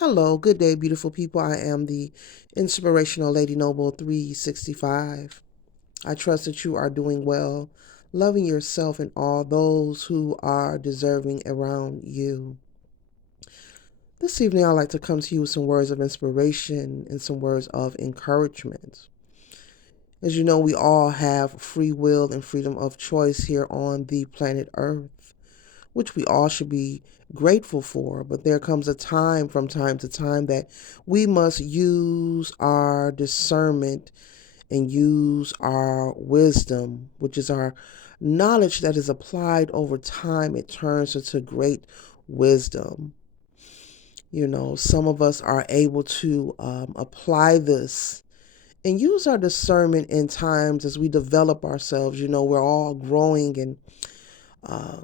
Hello, good day, beautiful people. I am the inspirational Lady Noble 365. I trust that you are doing well, loving yourself and all those who are deserving around you. This evening, I'd like to come to you with some words of inspiration and some words of encouragement. As you know, we all have free will and freedom of choice here on the planet Earth, which we all should be grateful for. But there comes a time from time to time that we must use our discernment and use our wisdom, which is our knowledge that is applied over time. It turns into great wisdom. Some of us are able to apply this and use our discernment in times as we develop ourselves. We're all growing and uh,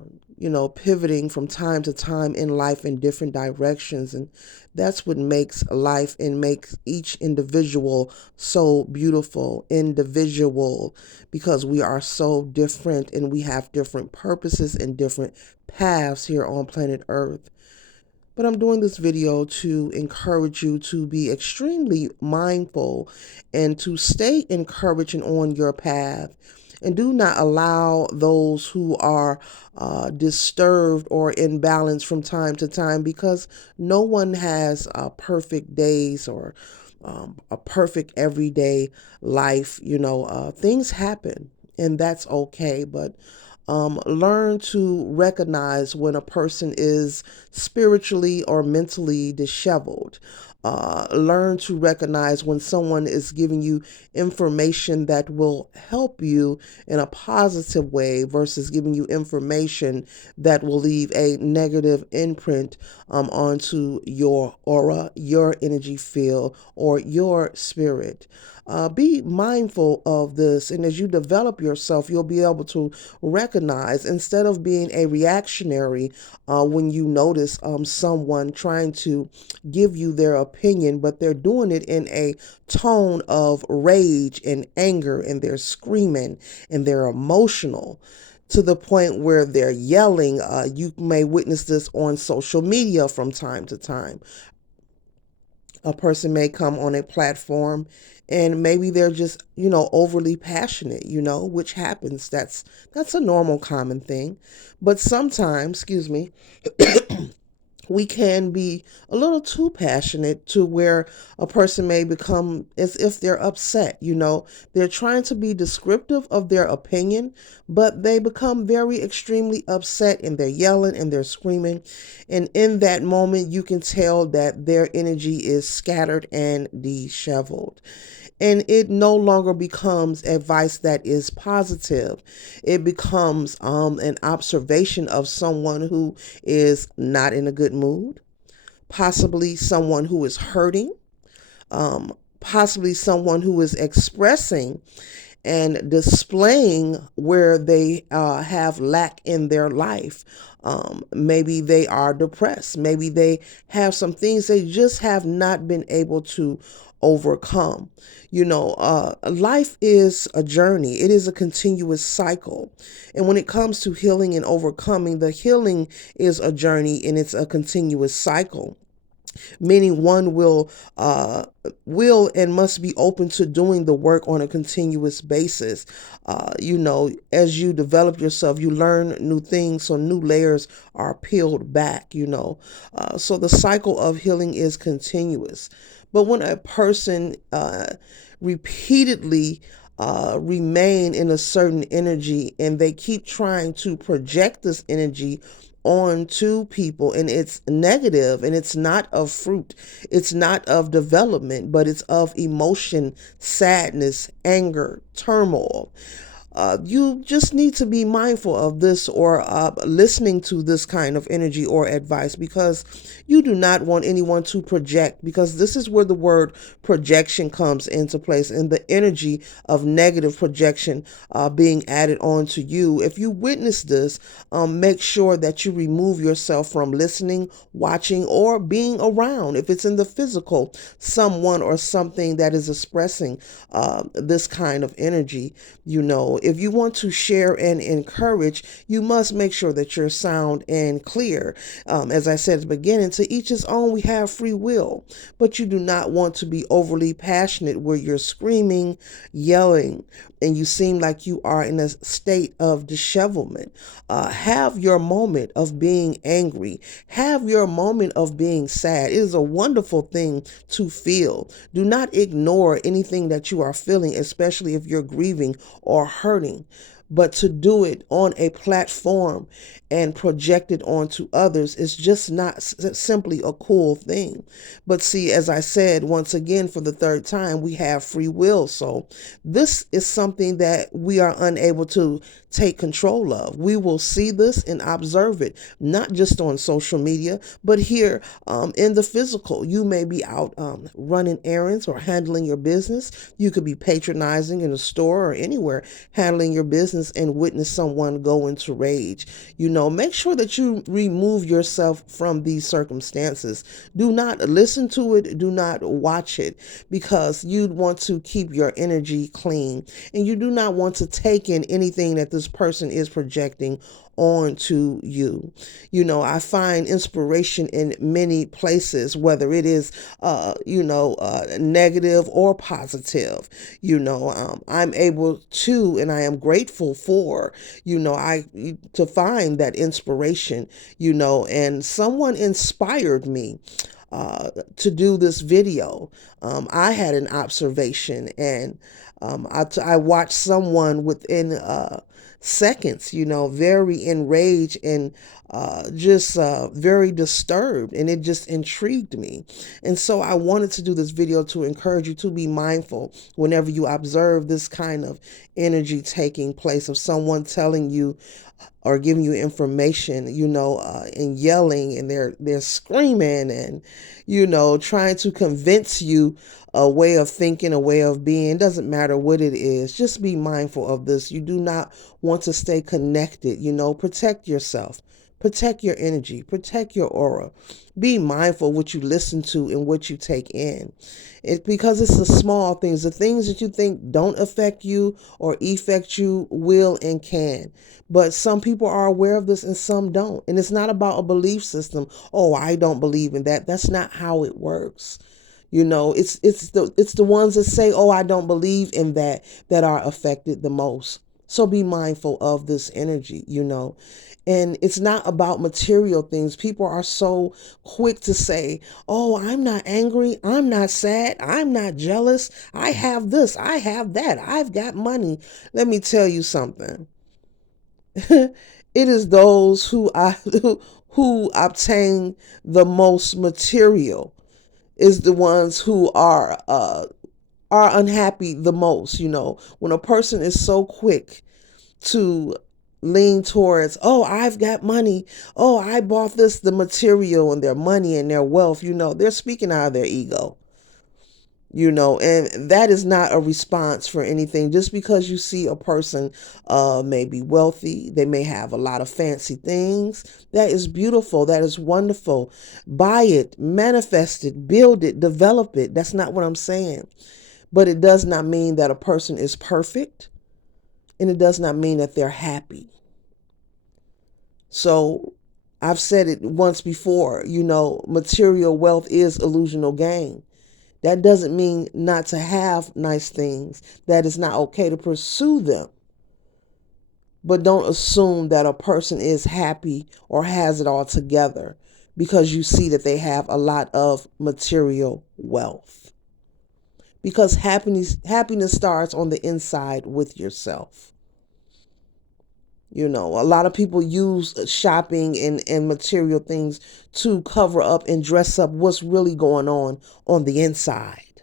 pivoting from time to time in life in different directions. And that's what makes life and makes each individual so beautiful, individual, because we are so different and we have different purposes and different paths here on planet Earth. But I'm doing this video to encourage you to be extremely mindful and to stay encouraged and on your path. And do not allow those who are disturbed or imbalanced from time to time, because no one has perfect days or a perfect everyday life. Things happen and that's okay. But learn to recognize when a person is spiritually or mentally disheveled. Learn to recognize when someone is giving you information that will help you in a positive way versus giving you information that will leave a negative imprint onto your aura, your energy field, or your spirit. Be mindful of this, and as you develop yourself, you'll be able to recognize instead of being a reactionary when you notice someone trying to give you their opinion, but they're doing it in a tone of rage and anger, and they're screaming and they're emotional to the point where they're yelling. You may witness this on social media from time to time. A person may come on a platform and maybe they're just overly passionate, which happens. That's a normal common thing. But sometimes, excuse me, we can be a little too passionate to where a person may become as if they're upset. They're trying to be descriptive of their opinion, but they become very extremely upset and they're yelling and they're screaming. And in that moment, you can tell that their energy is scattered and disheveled, and it no longer becomes advice that is positive. It becomes an observation of someone who is not in a good mood, possibly someone who is hurting, possibly someone who is expressing and displaying where they have lack in their life. Maybe they are depressed. Maybe they have some things they just have not been able to overcome. Life is a journey, it is a continuous cycle. And when it comes to healing and overcoming, the healing is a journey and it's a continuous cycle, meaning one will and must be open to doing the work on a continuous basis. As you develop yourself, you learn new things, so new layers are peeled back. So the cycle of healing is continuous. But when a person repeatedly remain in a certain energy and they keep trying to project this energy onto people, and it's negative and it's not of fruit, it's not of development, but it's of emotion, sadness, anger, turmoil. You just need to be mindful of this, or listening to this kind of energy or advice, because you do not want anyone to project, because this is where the word projection comes into place, and the energy of negative projection being added on to you. If you witness this, make sure that you remove yourself from listening, watching, or being around, if it's in the physical, someone or something that is expressing this kind of energy. if you want to share and encourage, you must make sure that you're sound and clear. As I said at the beginning, to each his own, we have free will, but you do not want to be overly passionate where you're screaming, yelling, and you seem like you are in a state of dishevelment. Have your moment of being angry. Have your moment of being sad. It is a wonderful thing to feel. Do not ignore anything that you are feeling, especially if you're grieving or hurting. But to do it on a platform and project it onto others is just not simply a cool thing. But see, as I said, once again, for the third time, we have free will. So this is something that we are unable to take control of. We will see this and observe it, not just on social media, but here in the physical. You may be out running errands or handling your business. You could be patronizing in a store or anywhere, handling your business, and witness someone go into rage. Make sure that you remove yourself from these circumstances. Do not listen to it. Do not watch it, because you want to keep your energy clean, and you do not want to take in anything that this person is projecting onto you. I find inspiration in many places, whether it is, negative or positive. I'm able to, and I am grateful for, to find that inspiration, and someone inspired me to do this video. I had an observation, and I watched someone within seconds, very enraged and just very disturbed, and it just intrigued me. And so I wanted to do this video to encourage you to be mindful whenever you observe this kind of energy taking place, of someone telling you or giving you information, and yelling, and they're screaming, and trying to convince you a way of thinking, a way of being. It doesn't matter what it is. Just be mindful of this. You do not want to stay connected. Protect yourself. Protect your energy. Protect your aura. Be mindful what you listen to and what you take in. Because it's the small things, the things that you think don't affect you or affect you will and can. But some people are aware of this and some don't. And it's not about a belief system. Oh, I don't believe in that. That's not how it works. It's the ones that say, oh, I don't believe in that are affected the most. So be mindful of this energy, And it's not about material things. People are so quick to say, oh, I'm not angry. I'm not sad. I'm not jealous. I have this. I have that. I've got money. Let me tell you something. It is those who obtain the most material is the ones who are unhappy the most. When a person is so quick to lean towards, oh, I've got money, oh, I bought this, the material and their money and their wealth, they're speaking out of their ego. And that is not a response for anything. Just because you see a person may be wealthy, they may have a lot of fancy things, that is beautiful, that is wonderful. Buy it, manifest it, build it, develop it. That's not what I'm saying. But it does not mean that a person is perfect, and it does not mean that they're happy. So I've said it once before, material wealth is illusional gain. That doesn't mean not to have nice things, that it's not okay to pursue them. But don't assume that a person is happy or has it all together because you see that they have a lot of material wealth. Because happiness starts on the inside with yourself. A lot of people use shopping and material things to cover up and dress up what's really going on the inside.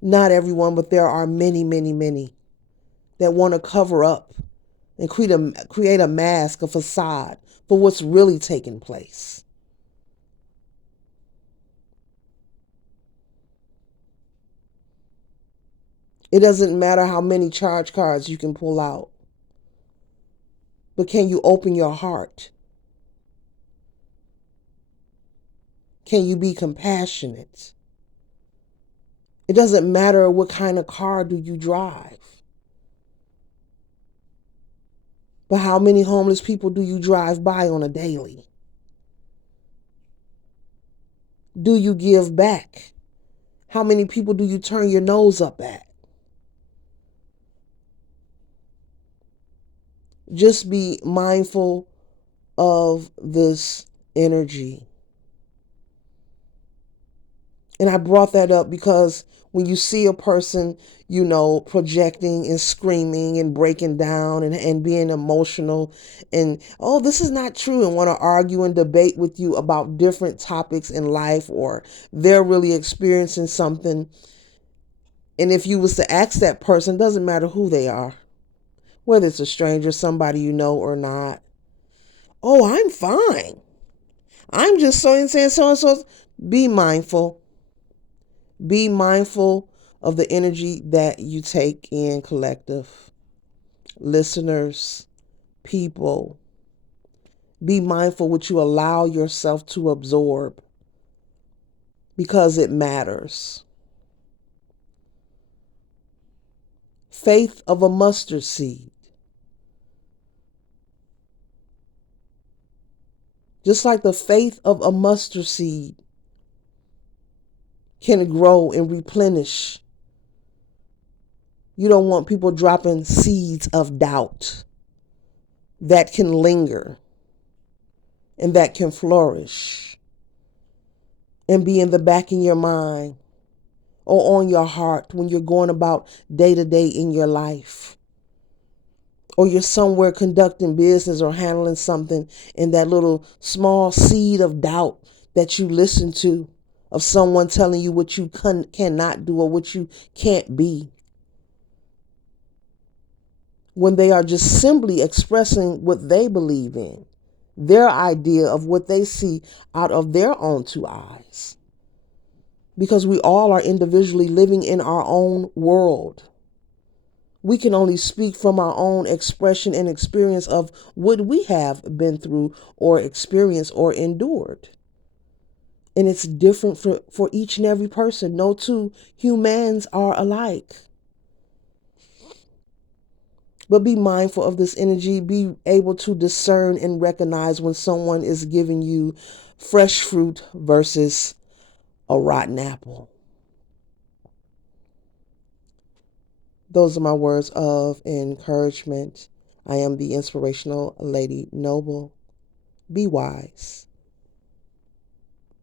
Not everyone, but there are many, many, many that want to cover up and create a mask, a facade for what's really taking place. It doesn't matter how many charge cards you can pull out, but can you open your heart? Can you be compassionate? It doesn't matter what kind of car do you drive. But how many homeless people do you drive by on a daily? Do you give back? How many people do you turn your nose up at? Just be mindful of this energy. And I brought that up because when you see a person, projecting and screaming and breaking down and being emotional and, oh, this is not true, and want to argue and debate with you about different topics in life, or they're really experiencing something. And if you was to ask that person, doesn't matter who they are, whether it's a stranger, somebody you know or not, oh, I'm fine. I'm just so and so. Be mindful. Be mindful of the energy that you take in, collective. Listeners, people. Be mindful what you allow yourself to absorb, because it matters. Faith of a mustard seed. Just like the faith of a mustard seed can grow and replenish. You don't want people dropping seeds of doubt that can linger and that can flourish and be in the back of your mind or on your heart when you're going about day to day in your life, or you're somewhere conducting business or handling something, and that little small seed of doubt that you listen to, of someone telling you what you cannot do or what you can't be, when they are just simply expressing what they believe in, their idea of what they see out of their own two eyes. Because we all are individually living in our own world. We can only speak from our own expression and experience of what we have been through or experienced or endured. And it's different for each and every person. No two humans are alike. But be mindful of this energy. Be able to discern and recognize when someone is giving you fresh fruit versus a rotten apple. Those are my words of encouragement. I am the inspirational Lady Noble. Be wise.